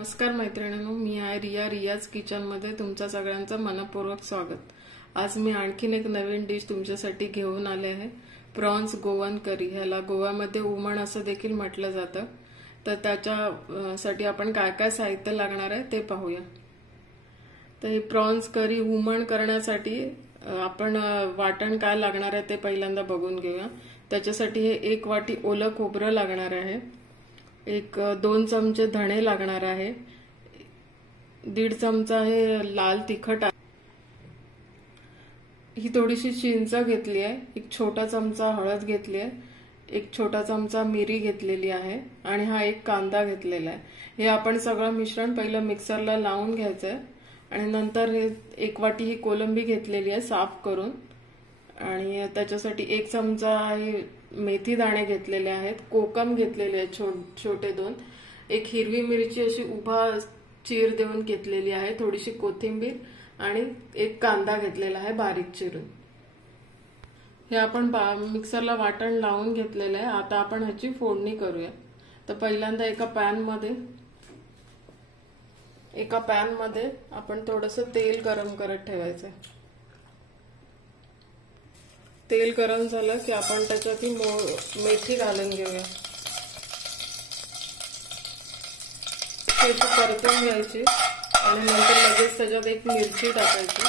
नमस्कार मैत्रिणींनो, मी आहे रियाज किचन मध्ये तुमच्या सगळ्यांचं मनपूर्वक स्वागत। आज मी आणखीन एक नवीन डिश तुमच्यासाठी घेऊन आले आहे, प्रॉन्स गोवन करी। ह्याला गोव्यामध्ये उमण असं देखील म्हटलं जातं। तर त्याच्यासाठी आपण काय काय साहित्य लागणार आहे ते पाहूया। तर ही प्रॉन्स करी उमण करण्यासाठी आपण वाटण काय लागणार आहे ते पहिल्यांदा बघून घेऊया। त्याच्यासाठी हे 1 वाटी ओलं खोबरं लागणार आहे, 2 चमचे धणे लागणार आहे, 1.5 चमचा हे लाल तिखट आहे, ही थोडीशी चिंच घेतली आहे, 1 छोटा चमचा हळद घेतली आहे, 1 छोटा चमचा मिरी घेतलेली आहे आणि हा 1 कांदा घेतलेला आहे। हे आपण सगळं मिश्रण पहिलं मिक्सरला लावून घ्यायचं आहे आणि नंतर हे 1 वाटी ही कोलंबी घेतलेली आहे साफ करून आणि त्याच्यासाठी 1 चमचा हे मेथी दाणे घेतलेले आहेत, कोकम घेतलेले आहेत छोटे 2, 1 हिरवी मिरची अशी उभा चीर देऊन घेतलेली आहे, थोडीशी कोथिंबीर आणि 1 कांदा घेतलेला आहे बारीक चिरून। हे आपण मिक्सरला वाटण लावून घेतलेलं आहे। आता आपण ह्याची फोडणी करूया। तर पहिल्यांदा एका पॅन मध्ये आपण थोडंसं तेल गरम करत ठेवायचं। तेल गरम झालं की आपण त्याच्यात मेथी घालून घेऊया, ती परतून घ्यायची आणि नंतर लगेच त्याच्यात 1 मिरची टाकायची,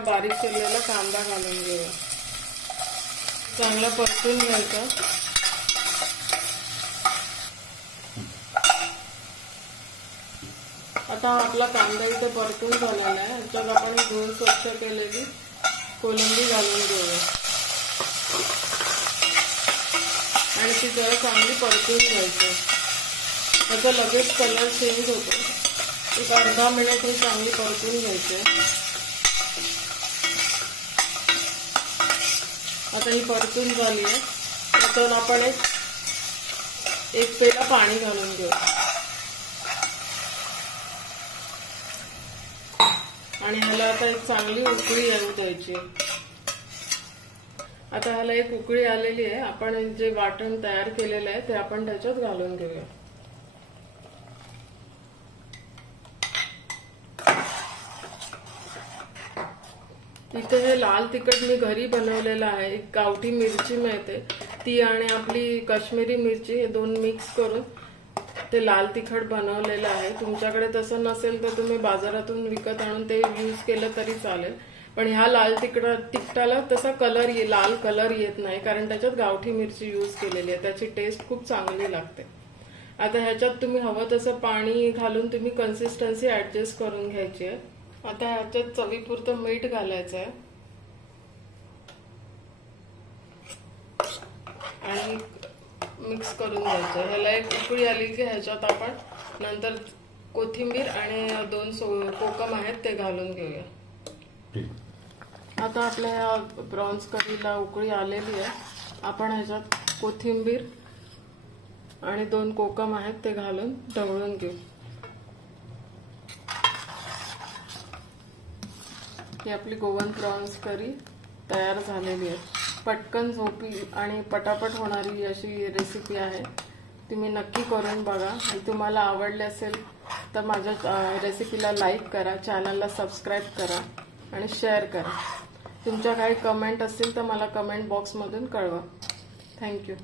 बारीक चिरलेला कांदा घालून घेऊया, चांगला परतून घ्यायचा। आता आपला कांदा इथे परतून झालेला आहे, याच्यात आपण धुवून स्वच्छ केलेली कोलंबी घालून घेऊया आणि ती जरा चांगली परतून घ्यायची। त्याचा लगेच कलर चेंज होतो, 1 अर्धा मिनिट ही चांगली परतून घ्यायची। आता ही परतून झाली आहे, त्यातून आपण एक पेला पाणी घालून घेऊ आणि ह्याला आता एक चांगली उकळी येऊ द्यायची। आता ह्याला एक उकळी आलेली आहे, आपण जे वाटण तयार केलेलं आहे ते आपण त्याच्यात घालून घेऊया। इथे हे लाल तिखट मी घरी बनवलेलं आहे, 1 गावठी मिरची मिळते ती आणि आपली काश्मीरी मिरची हे 2 मिक्स करून ते लाल तिखट बनवलेलं आहे। तुमच्याकडे तसं नसेल तर तुम्ही बाजारातून विकत आणून ते यूज केलं तरी चालेल, पण ह्या लाल तिखटाला तसा लाल कलर येत नाही कारण त्याच्यात गावठी मिरची यूज केलेली आहे, त्याची टेस्ट खूप चांगली लागते। आता ह्याच्यात तुम्ही हवं तसं पाणी घालून तुम्ही कन्सिस्टन्सी ऍडजस्ट करून घ्यायची आहे। आता ह्याच्यात चवीपुरतं मीठ घालायचं आहे आणि मिक्स करून घ्यायचं। ह्याला एक उकळी आली की ह्याच्यात आपण नंतर कोथिंबीर आणि 2 कोकम आहेत ते घालून घेऊया। आता आपल्या ह्या प्रॉन्स करीला उकळी आलेली आहे, आपण ह्याच्यात कोथिंबीर आणि 2 कोकम आहेत ते घालून ढवळून घेऊ। ही आपली गोवन प्रॉन्स करी तयार झालेली आहे। पटकन झोपी आणि पटापट होणारी अशी रेसिपी आहे, तुम्ही नक्की करून बघा। तुम्हाला आवडले असेल तर माझ्या रेसिपीला लाईक करा, चॅनलला सबस्क्राईब करा आणि शेअर करा। तुमच्या काही कमेंट असतील तर मला कमेंट बॉक्समधून कळवा। थँक्यू।